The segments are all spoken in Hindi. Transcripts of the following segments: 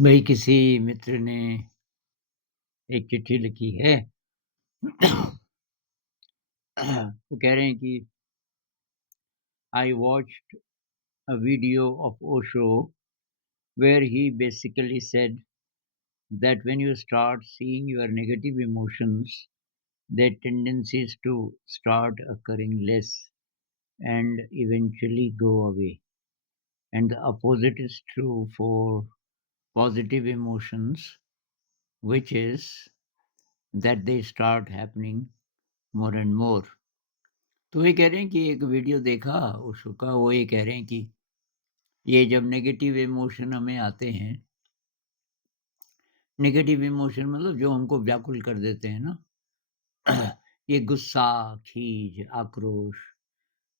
भाई किसी मित्र ने एक चिट्ठी लिखी है। वो कह रहे हैं कि I watched a video of Osho where he basically said that when you start seeing your negative emotions, their tendencies to start occurring less and eventually go away. And the opposite is true for positive emotions, which is that they start happening more and more. तो ये कह रहे हैं कि एक वीडियो देखा ओशो का, वो ये कह रहे हैं कि ये जब नेगेटिव इमोशन हमें आते हैं, नेगेटिव इमोशन मतलब जो हमको व्याकुल कर देते हैं ना, ये गुस्सा, खीज, आक्रोश,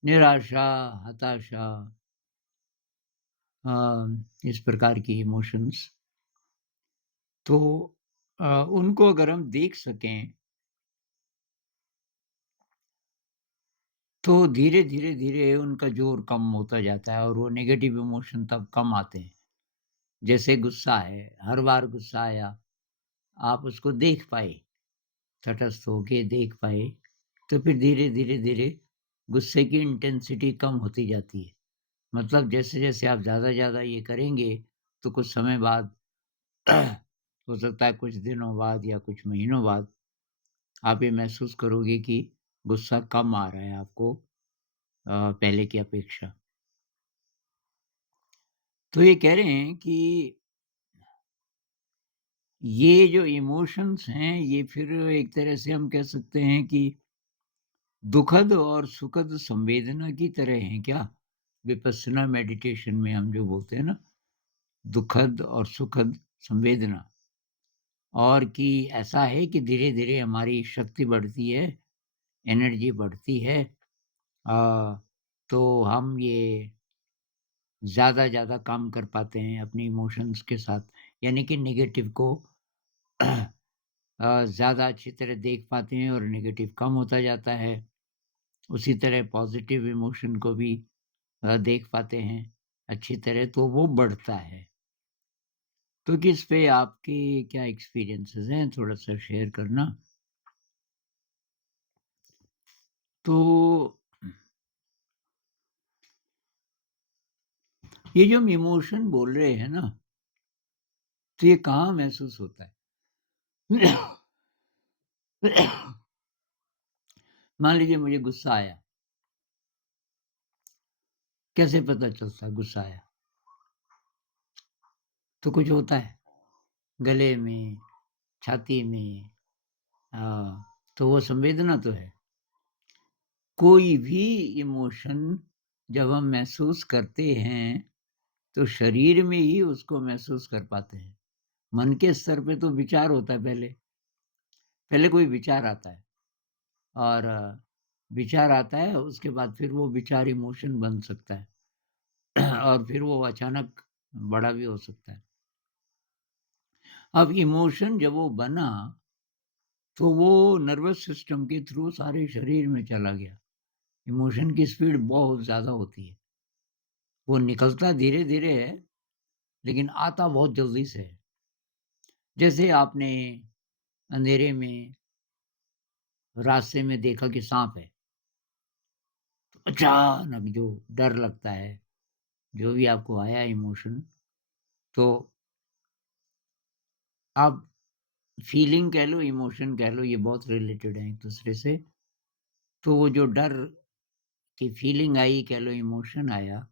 निराशा, हताशा, अ, इस प्रकार की इमोशंस, तो उनको अगर हम देख सकें, तो धीरे-धीरे उनका ज़ोर कम होता जाता है और वो नेगेटिव इमोशन तब कम आते हैं। जैसे गुस्सा है, हर बार गुस्सा आया, आप उसको देख पाए, तटस्थ होके देख पाए, तो फिर धीरे-धीरे गुस्से की इंटेंसिटी कम होती जाती है। मतलब जैसे-जैसे आप ज़्यादा-ज़्यादा ये करेंगे, तो कुछ समय बाद हो सकता है कुछ दिनों बाद या कुछ महीनों बाद, आप ये महसूस करोगे कि गुस्सा कम आ रहा है आपको पहले की अपेक्षा। तो ये कह रहे हैं कि ये जो इमोशंस हैं, ये फिर एक तरह से हम कह सकते हैं कि दुखद और सुखद संवेदना की तरह हैं क्या? विपस्सना मेडिटेशन में हम जो बोलते हैं ना, दुखद और सुखद संवेदना, और कि ऐसा है कि धीरे-धीरे हमारी शक्ति बढ़ती है, एनर्जी बढ़ती है, अ, तो हम ये ज़्यादा काम कर पाते हैं अपने इमोशंस के साथ। यानी कि नेगेटिव को ज़्यादा अच्छी तरह देख पाते हैं और नेगेटिव कम होता जाता है। उसी तरह पॉज़िटिव इमोशन को भी देख पाते हैं अच्छी तरह, तो वो बढ़ता है। तो किस पे आपके क्या एक्सपीरियंसेस हैं, थोड़ा-सा शेयर करना? तो ये जो हम इमोशन बोल रहे हैं ना, तो ये कहाँ महसूस होता है? मान लीजिए मुझे गुस्सा आया, कैसे पता चलता है गुस्सा आया? तो कुछ होता है, गले में, छाती में, तो वो संवेदना तो है। कोई भी इमोशन जब हम महसूस करते हैं, तो शरीर में ही उसको महसूस कर पाते हैं। मन के स्तर पे तो विचार होता है पहले, पहले कोई विचार आता है और विचार आता है, उसके बाद फिर वो विचार इमोशन बन सकता है और फिर वो अचानक बड़ा भी हो सकता है। अब इमोशन जब वो बना, तो वो नर्वस सिस्टम के थ्रू सारे शरीर में चला गया। इमोशन की स्पीड बहुत ज़्यादा होती है। वो निकलता धीरे-धीरे है, लेकिन आता बहुत जल्दी से है। जैसे आपने अंधेरे में रास्ते में देखा कि साँप है, तो अचानक जो डर लगता है, जो भी आपको आया इमोशन, तो आप फीलिंग कह लो, इमोशन कह लो, ये बहुत रिलेटेड हैं एक-दूसरे से। तो वो जो डर की फीलिंग आई, कह लो इमोशन आया,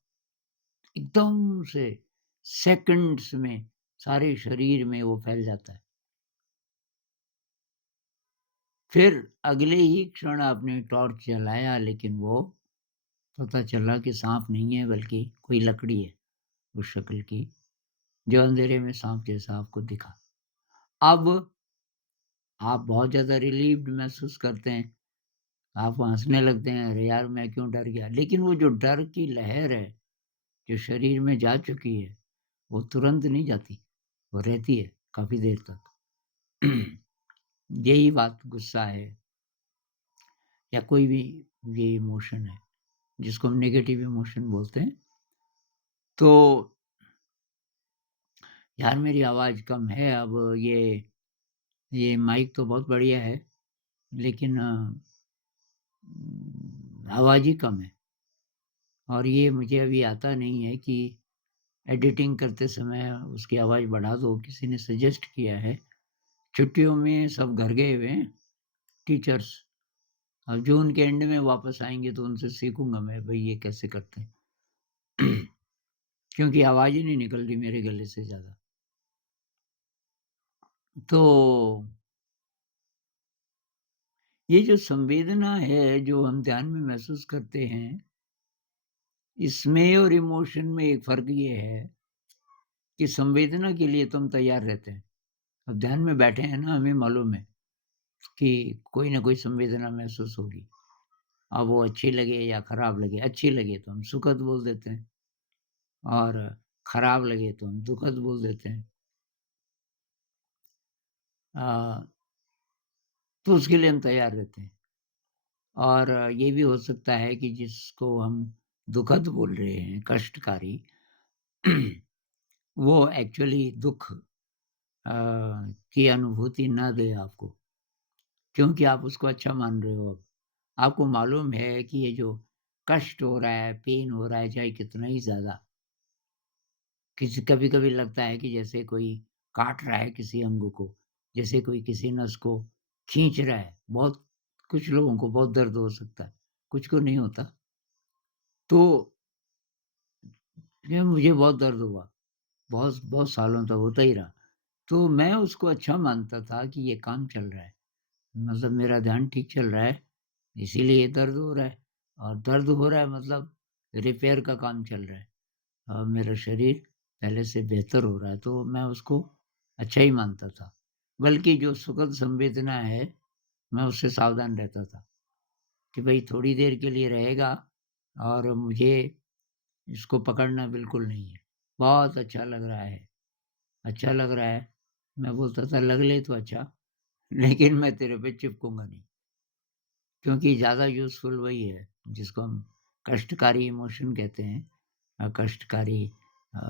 एकदम से सेकंड्स में सारे शरीर में वो फैल जाता है। फिर अगले ही क्षण आपने टॉर्च जलाया, लेकिन वो पता चला कि साँप नहीं है, बल्कि कोई लकड़ी है उस शक्ल की, जो अंधेरे में साँप जैसा आपको दिखा। अब आप बहुत ज़्यादा रिलीव्ड महसूस करते हैं, आप हँसने लगते हैं, अरे यार! मैं क्यों डर गया? लेकिन वो जो डर की लहर है, जो शरीर में जा चुकी है, वो तुरंत नहीं जाती, वो रहती है काफ़ी देर तक। यही बात गुस्सा है या कोई भी ये इमोशन है, जिसको हम नेगेटिव इमोशन बोलते हैं। तो यार मेरी आवाज़ कम है, अब ये माइक तो बहुत बढ़िया है, लेकिन आवाज़ ही कम है और ये मुझे अभी आता नहीं है कि एडिटिंग करते समय उसकी आवाज़ बढ़ा दो, किसी ने सजेस्ट किया है। छुट्टियों में सब घर गए हुए हैं, टीचर्स। अब जून के एंड में वापस आएँगे तो उनसे सीखूँगा मैं भई ये कैसे करते हैं। क्योंकि आवाज़ ही नहीं निकल रही मेरे गले से ज़्यादा। तो ये जो संवेदना है, जो हम ध्यान में महसूस करते हैं, इसमें और इमोशन में एक फ़र्क ये है कि संवेदना के लिए तो हम तैयार रहते हैं। अब ध्यान में बैठे हैं ना, हमें मालूम है कि कोई न कोई संवेदना महसूस होगी। अब वो अच्छी लगे या खराब लगे, अच्छी लगे तो हम सुखद बोल देते हैं और खराब लगे तो हम दुखद बोल देते हैं। अ, तो उसके लिए हम तैयार रहते हैं और ये भी हो सकता है कि जिसको हम दुखद बोल रहे हैं, कष्टकारी वो एक्चुअली दुःख की अनुभूति ना दे आपको, क्योंकि आप उसको अच्छा मान रहे हो अब। आपको मालूम है कि ये जो कष्ट हो रहा है, पेन हो रहा है, चाहे कितना ही ज़्यादा, किसी कभी-कभी लगता है कि जैसे कोई काट रहा है किसी अंग को, जैसे कोई किसी नस को खींच रहा है। बहुत कुछ लोगों को बहुत दर्द हो सकता है, कुछ को नहीं होता। तो ये मुझे बहुत दर्द हुआ, बहुत बहुत सालों तक होता ही रहा। तो मैं उसको अच्छा मानता था कि ये काम चल रहा है, मतलब मेरा ध्यान ठीक चल रहा है, इसीलिए ये दर्द हो रहा है और दर्द हो रहा है मतलब रिपेयर का काम चल रहा है। मेरा शरीर पहले से बेहतर हो रहा है, तो मैं उसको अच्छा ही मानता था। बल्कि जो सुखद संवेदना है, मैं उससे सावधान रहता था कि भई थोड़ी देर के लिए रहेगा और मुझे इसको पकड़ना बिल्कुल नहीं है। बहुत अच्छा लग रहा है। मैं बोलता था लग ले तो अच्छा, लेकिन मैं तेरे पे चिपकूँगा नहीं, क्योंकि ज़्यादा यूज़फुल वही है, जिसको हम कष्टकारी इमोशन कहते हैं कष्टकारी अ,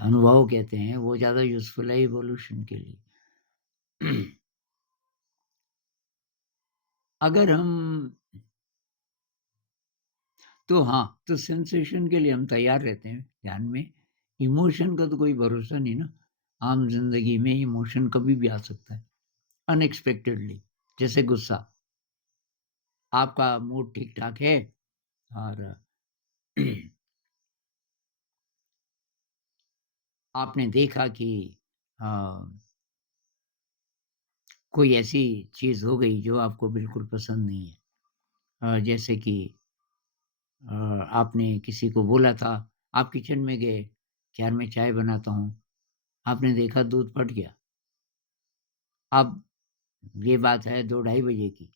अनुभव कहते हैं, वो ज़्यादा यूज़फुल है इवोल्यूशन के लिए। अगर हम तो हाँ, तो सेंसेशन के लिए हम तैयार रहते हैं ध्यान में, इमोशन का तो कोई भरोसा नहीं ना, आम ज़िंदगी में इमोशन कभी भी आ सकता है, अनएक्सपेक्टेडली, जैसे गुस्सा। आपका मूड ठीक-ठाक है और आपने देखा कि अ, कोई ऐसी चीज़ हो गई जो आपको बिल्कुल पसंद नहीं है। जैसे कि अ, आपने किसी को बोला था, आप किचन में गए कि यार मैं चाय बनाता हूँ, आपने देखा दूध फट गया। अब ये बात है 2 ढाई बजे की,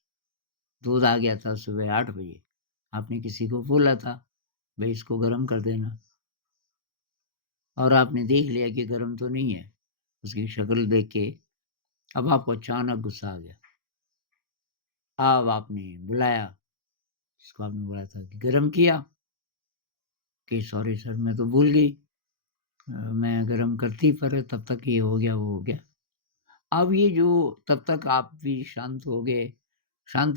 दूध आ गया था सुबह 8 बजे। आपने किसी को बोला था, भई इसको गरम कर देना और आपने देख लिया कि गरम तो नहीं है, उसकी शक्ल देख के अब आपको अचानक गुस्सा आ गया। अब आपने बुलाया, जिसको आपने बोला था कि गरम किया, कि सॉरी सर मैं तो भूल गई मैं गरम करती पर तब तक ये हो गया, वो हो गया। अब ये जो तब तक आप भी शांत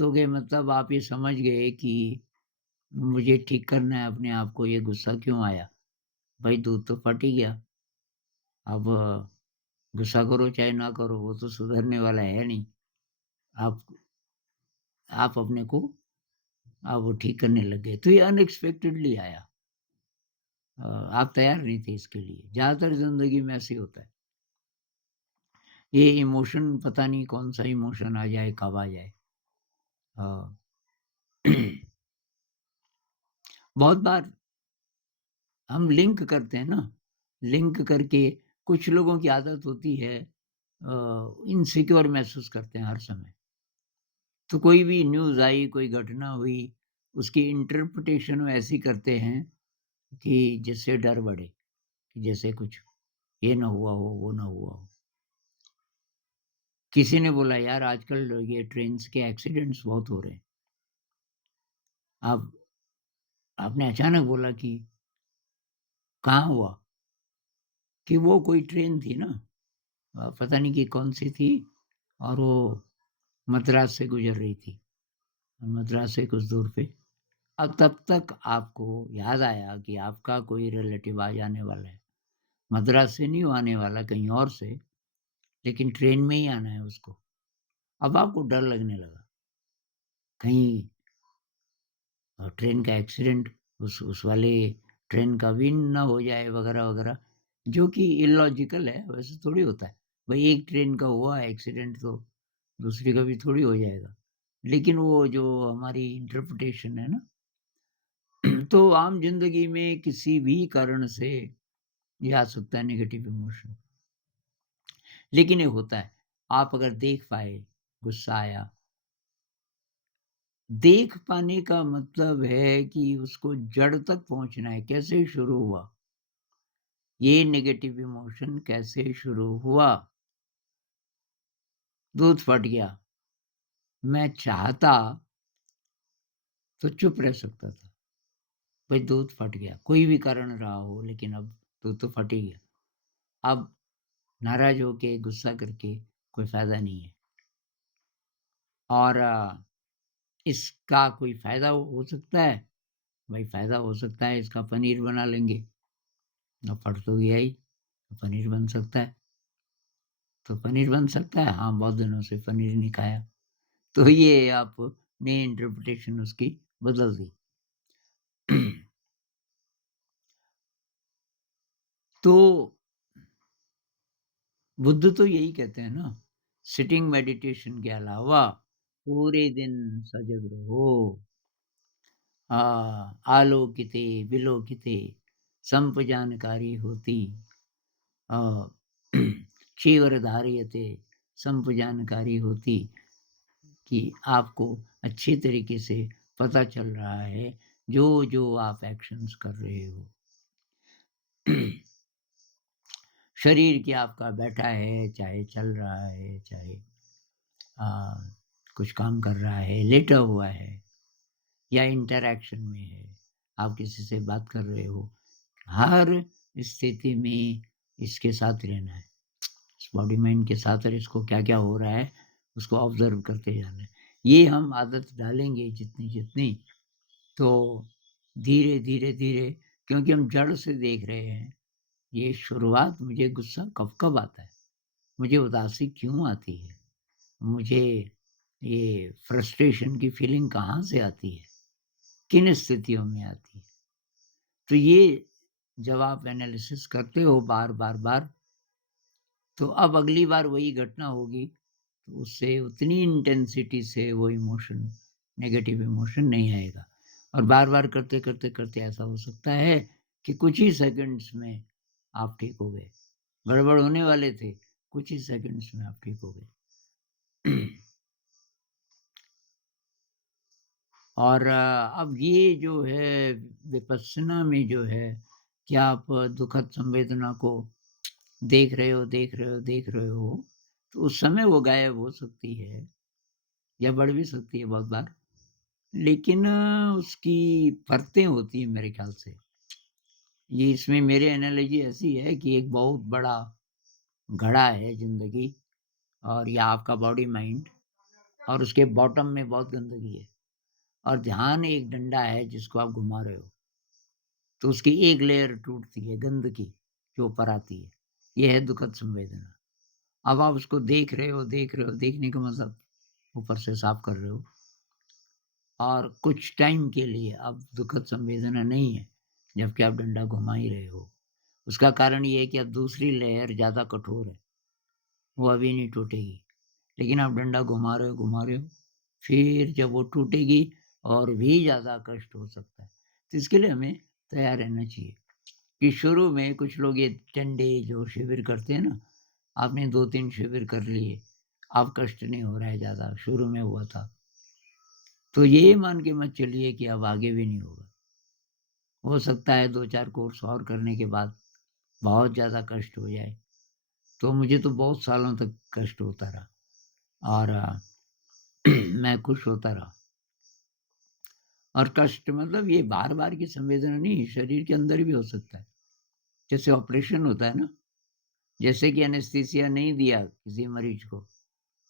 हो गए मतलब आप ये समझ गए कि मुझे ठीक करना है अपने आप को, ये गुस्सा क्यों आया? भाई दूध तो फट ही गया, अब गुस्सा करो चाहे ना करो वो तो सुधरने वाला है नहीं। आप आप अपने को वो ठीक करने लग गए। तो ये अनएक्सपेक्टेडली आया। आप तैयार नहीं थे इसके लिए। ज़्यादातर ज़िंदगी में ऐसे ही होता है। ये इमोशन पता नहीं कौन-सा इमोशन आ जाए, कब आ जाए। अ, बहुत बार हम लिंक करते हैं ना, लिंक करके कुछ लोगों की आदत होती है इनसिक्योर महसूस करते हैं हर समय। तो कोई भी न्यूज़ आई, कोई घटना हुई, उसकी इंटरप्रिटेशन वो ऐसी करते हैं कि जिससे डर बढ़े, कि जैसे कुछ ये ना हुआ हो, वो ना हुआ हो। किसी ने बोला यार आजकल ये ट्रेन्स के एक्सीडेंट्स बहुत हो रहे हैं। आप आपने अचानक बोला कि कहाँ हुआ? कि वो कोई ट्रेन थी ना, पता नहीं कि कौन-सी थी, और वो मद्रास से गुज़र रही थी। मद्रास से कुछ दूर पे। अब तब तक आपको याद आया कि आपका कोई रिलेटिव आ जाने वाला है। मद्रास से नहीं वो आने वाला, कहीं और से, लेकिन ट्रेन में ही आना है उसको। अब आपको डर लगने लगा, कहीं ट्रेन का एक्सीडेंट उस वाले ट्रेन का भी ना हो जाए वगैरह-वगैरह, जो कि इलॉजिकल है, वैसे थोड़ी होता है। भई एक ट्रेन का हुआ एक्सीडेंट तो दूसरी का भी थोड़ी हो जाएगा। लेकिन वो जो हमारी इंटरप्रिटेशन है ना, तो आम ज़िंदगी में किसी भी कारण से ये आ सकता है नेगेटिव इमोशन। लेकिन ये होता है, आप अगर देख पाए, गुस्सा आया, देख पाने का मतलब है कि उसको जड़ तक पहुँचना है, कैसे शुरू हुआ? ये नेगेटिव इमोशन कैसे शुरू हुआ? दूध फट गया, मैं चाहता तो चुप रह सकता था, भई दूध फट गया, कोई भी कारण रहा हो, लेकिन अब दूध तो फट ही गया। अब नाराज़ होके, गुस्सा करके कोई फ़ायदा नहीं है, और इसका कोई फ़ायदा हो सकता है, भई फ़ायदा हो सकता है, इसका पनीर बना लेंगे। अब फट तो गया ही, तो पनीर बन सकता है। तो पनीर बन सकता है, हाँ, बहुत दिनों से पनीर नहीं खाया। तो ये आपने इंटरप्रिटेशन उसकी बदल दी। तो बुद्ध तो यही कहते हैं ना, सिटिंग मेडिटेशन के अलावा पूरे दिन सजग रहो। आलोकिते विलोकिते संपजानकारी होती, अ, चीवर धार्यते संपजानकारी होती, कि आपको अच्छी तरीके से पता चल रहा है जो आप एक्शंस कर रहे हो। शरीर क्या आपका बैठा है, चाहे चल रहा है, चाहे अ, कुछ काम कर रहा है, लेटा हुआ है, या इंटरैक्शन में है, आप किसी से बात कर रहे हो, हर स्थिति में इसके साथ रहना है। इस बॉडी माइंड के साथ, और इसको क्या-क्या हो रहा है, उसको ऑब्ज़र्व करते जाना है। ये हम आदत डालेंगे जितनी-जितनी, तो धीरे, धीरे, धीरे, क्योंकि हम जड़ से देख रहे हैं, ये शुरुआत, मुझे गुस्सा कब-कब आता है? मुझे उदासी क्यों आती है? मुझे ये फ्रस्ट्रेशन की फीलिंग कहाँ से आती है? किन स्थितियों में आती है? तो ये जब आप एनालिसिस करते हो बार, बार, बार, तो अब अगली बार वही घटना होगी, तो उससे उतनी इंटेंसिटी से वो इमोशन, नेगेटिव इमोशन नहीं आएगा। और बार-बार करते, करते, करते ऐसा हो सकता है कि कुछ ही सेकंड्स में आप ठीक हो गए। गड़बड़ होने वाले थे, कुछ ही सेकंड्स में आप ठीक हो गए। और अब ये जो है विपस्सना में जो है, कि आप दुखद संवेदना को देख रहे हो, देख रहे हो, देख रहे हो, तो उस समय वो गायब हो सकती है, या बढ़ भी सकती है बहुत बार। लेकिन उसकी परतें होती हैं मेरे ख़्याल से। ये इसमें मेरी एनालॉजी ऐसी है कि एक बहुत बड़ा घड़ा है ज़िंदगी, और या आपका बॉडी माइंड, और उसके बॉटम में बहुत गंदगी है, और ध्यान एक डंडा है जिसको आप घुमा रहे हो, तो उसकी एक लेयर टूटती है गंध की, जो ऊपर आती है। ये है दुखद संवेदना। अब आप उसको देख रहे हो, देखने का मतलब ऊपर से साफ कर रहे हो, और कुछ टाइम के लिए अब दुखद संवेदना नहीं है, जबकि आप डंडा घुमा ही रहे हो। उसका कारण ये है कि अब दूसरी लहर ज़्यादा कठोर है, वो अभी नहीं टूटेगी। लेकिन आप डंडा घुमा रहे हो, फिर जब वो टूटेगी और भी ज़्यादा कष्ट हो सकता है। तो इसके लिए हमें तैयार रहना चाहिए, कि शुरू में कुछ लोग ये 10 डे जो शिविर करते हैं ना, आपने 2-3 शिविर कर लिए, अब कष्ट नहीं हो रहा है ज़्यादा, शुरू में हुआ था। तो ये मान के मत चलिए कि अब आगे भी नहीं होगा। हो सकता है 2-4 कोर्स और करने के बाद बहुत ज़्यादा कष्ट हो जाए। तो मुझे तो बहुत सालों तक कष्ट होता रहा, और मैं खुश होता रहा। और कष्ट मतलब ये बार-बार की संवेदना नहीं, शरीर के अंदर भी हो सकता है। जैसे ऑपरेशन होता है ना, जैसे कि एनेस्थीसिया नहीं दिया किसी मरीज को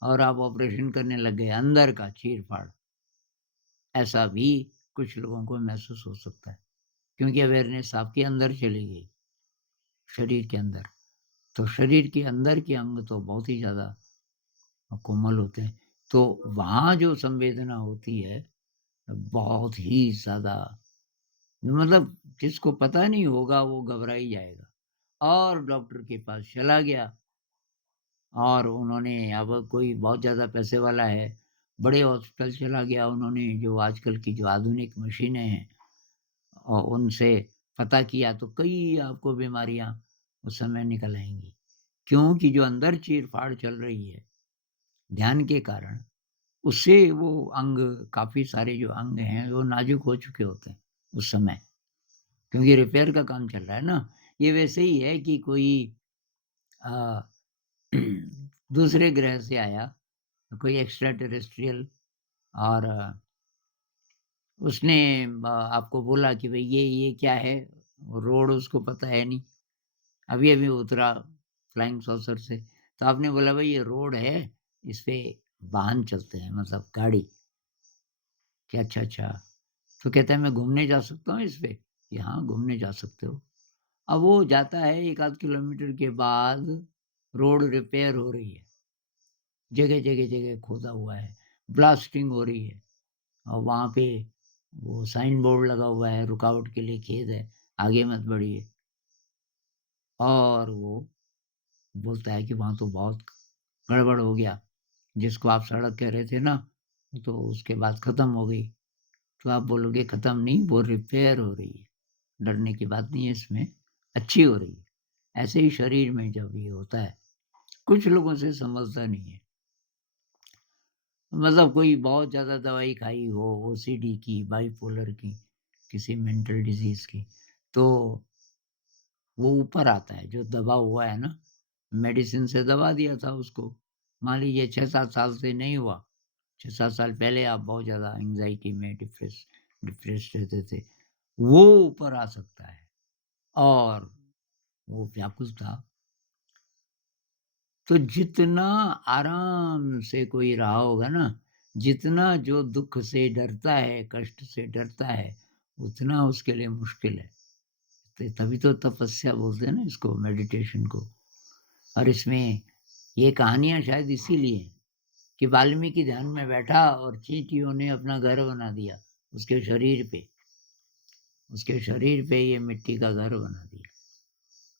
और आप ऑपरेशन करने लग गए अंदर का चीर-फाड़, ऐसा भी कुछ लोगों को महसूस हो सकता है, क्योंकि अवेयरनेस आपके अंदर चली गई, शरीर के अंदर। तो शरीर के अंदर के अंग तो बहुत ही ज़्यादा कोमल होते हैं, तो वहाँ जो संवेदना होती है, बहुत ही ज़्यादा मतलब जिसको पता नहीं होगा वो घबरा ही जाएगा और डॉक्टर के पास चला गया और उन्होंने अब कोई बहुत ज़्यादा पैसे वाला है, बड़े हॉस्पिटल चला गया उन्होंने जो आजकल की जो आधुनिक मशीनें हैं उनसे पता किया तो कई आपको बीमारियाँ उस समय निकल आएँगी। क्योंकि जो अंदर चीर-फाड़ चल रही है, ध्यान के कारण, उससे वो अंग काफ़ी सारे जो अंग हैं, वो नाज़ुक हो चुके होते हैं उस समय, क्योंकि रिपेयर का काम चल रहा है ना। ये वैसे ही है कि कोई अ, दूसरे ग्रह से आया, कोई एक्स्ट्रा टेरेस्ट्रियल और उसने आपको बोला कि भई ये क्या है? रोड उसको पता है नहीं, अभी-अभी उतरा फ्लाइंग सॉसर से, तो आपने बोला भई ये रोड है, इस पे वाहन चलते हैं मतलब गाड़ी, कि अच्छा, अच्छा। तो कहता है मैं घूमने जा सकता हूँ इस पे? कि हाँ, घूमने जा सकते हो। अब वो जाता है 1 आध किलोमीटर के बाद रोड रिपेयर हो रही है, जगह-जगह खोदा हुआ है, ब्लास्टिंग हो रही है और वहाँ पे वो साइन बोर्ड लगा हुआ है, रुकावट के लिए खेद है, आगे मत बढ़िए। और वो बोलता है कि वहाँ तो बहुत गड़बड़ हो गया, जिसको आप सड़क कह रहे थे ना, तो उसके बाद खत्म हो गई। तो आप बोलोगे खत्म नहीं, वो रिपेयर हो रही है, डरने की बात नहीं है इसमें, अच्छी हो रही है। ऐसे ही शरीर में जब ये होता है, कुछ लोगों से समझता नहीं है। मतलब कोई बहुत ज़्यादा दवाई खाई हो ओसीडी की, बाइपोलर की, किसी मेंटल डिज़ीज़ की, तो वो ऊपर आता है, जो दबा हुआ है ना, मेडिसिन से दबा दिया था उसको। मान लीजिए 6-7 साल से नहीं हुआ, 6-7 साल पहले आप बहुत ज़्यादा एंग्ज़ायटी में डिप्रेस्ड रहते थे, वो ऊपर आ सकता है और वो व्याकुल था। तो जितना आराम से कोई रहा होगा ना, जितना जो दुःख से डरता है, कष्ट से डरता है, उतना उसके लिए मुश्किल है। तो तभी तो तपस्या बोलते हैं ना इसको, मेडिटेशन को। और इसमें ये कहानियाँ शायद इसीलिए हैं कि वाल्मीकि ध्यान में बैठा और चींटियों ने अपना घर बना दिया उसके शरीर पे। उसके शरीर पे ये मिट्टी का घर बना दिया।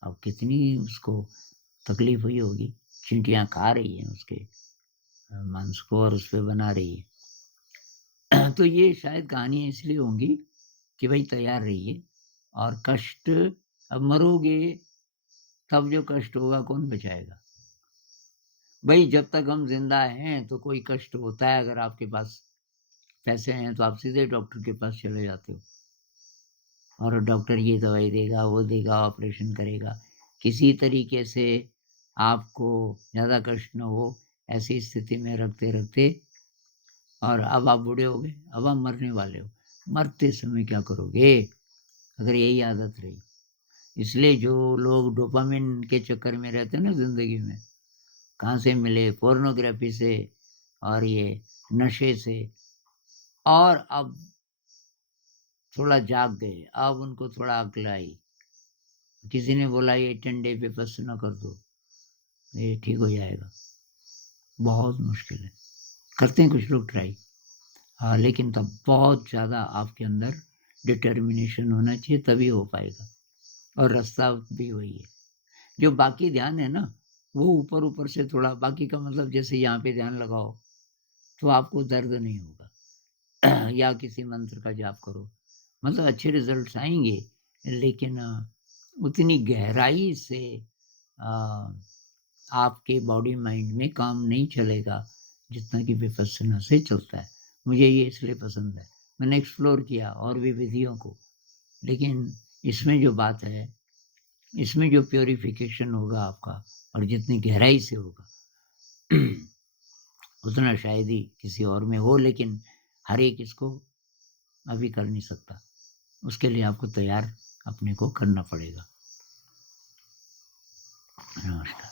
अब कितनी उसको तकलीफ हुई होगी, चींटियाँ खा रही हैं उसके मांस को और उस पे बना रही है। तो ये शायद कहानियाँ इसलिए होंगी कि भई तैयार रहिए और कष्ट अब मरोगे तब जो कष्ट होगा कौन बचाएगा? भई जब तक हम ज़िंदा हैं तो कोई कष्ट होता है अगर आपके पास पैसे हैं तो आप सीधे डॉक्टर के पास चले जाते हो और डॉक्टर ये दवाई देगा, वो देगा, ऑपरेशन करेगा। किसी तरीके से आपको ज़्यादा कष्ट ना हो, ऐसी स्थिति में रखते-रखते और अब आप बूढ़े हो गए, अब आप मरने वाले हो। मरते समय क्या करोगे? अगर यही आदत रही। इसलिए जो लोग डोपामाइन के चक्कर में रहते हैं ना ज़िंदगी में, कहाँ से मिले? पोर्नोग्राफ़ी से और ये नशे से और अब थोड़ा जाग गए, अब उनको थोड़ा अक्ल आई। किसी ने बोला ये 10 डे विपस्सना कर दो, ये ठीक हो जाएगा। बहुत मुश्किल है। करते हैं कुछ लोग ट्राई। हाँ, लेकिन तब बहुत ज़्यादा आपके अंदर डिटर्मिनेशन होना चाहिए तभी हो पाएगा और रास्ता भी वही है। जो बाकी ध्यान है ना, वो ऊपर-ऊपर से थोड़ा बाकी का मतलब जैसे यहाँ पे ध्यान लगाओ, तो आपको दर्द नहीं होगा या किसी मंत्र का जाप करो, मतलब अच्छे रिज़ल्ट्स आएँगे, लेकिन उतनी गहराई से अ, आपके बॉडी माइंड में काम नहीं चलेगा, जितना कि विपस्सना से चलता है। मुझे ये इसलिए पसंद है। मैंने एक्सप्लोर किया और भी विधियों को, लेकिन इसमें जो बात है, इसमें जो प्यूरिफ़िकेशन होगा आपका और जितनी गहराई से होगा, उतना शायद ही किसी और में हो, लेकिन हर एक इसको अभी कर नहीं सकता। उसके लिए आपको तैयार अपने को करना पड़ेगा। नमस्कार।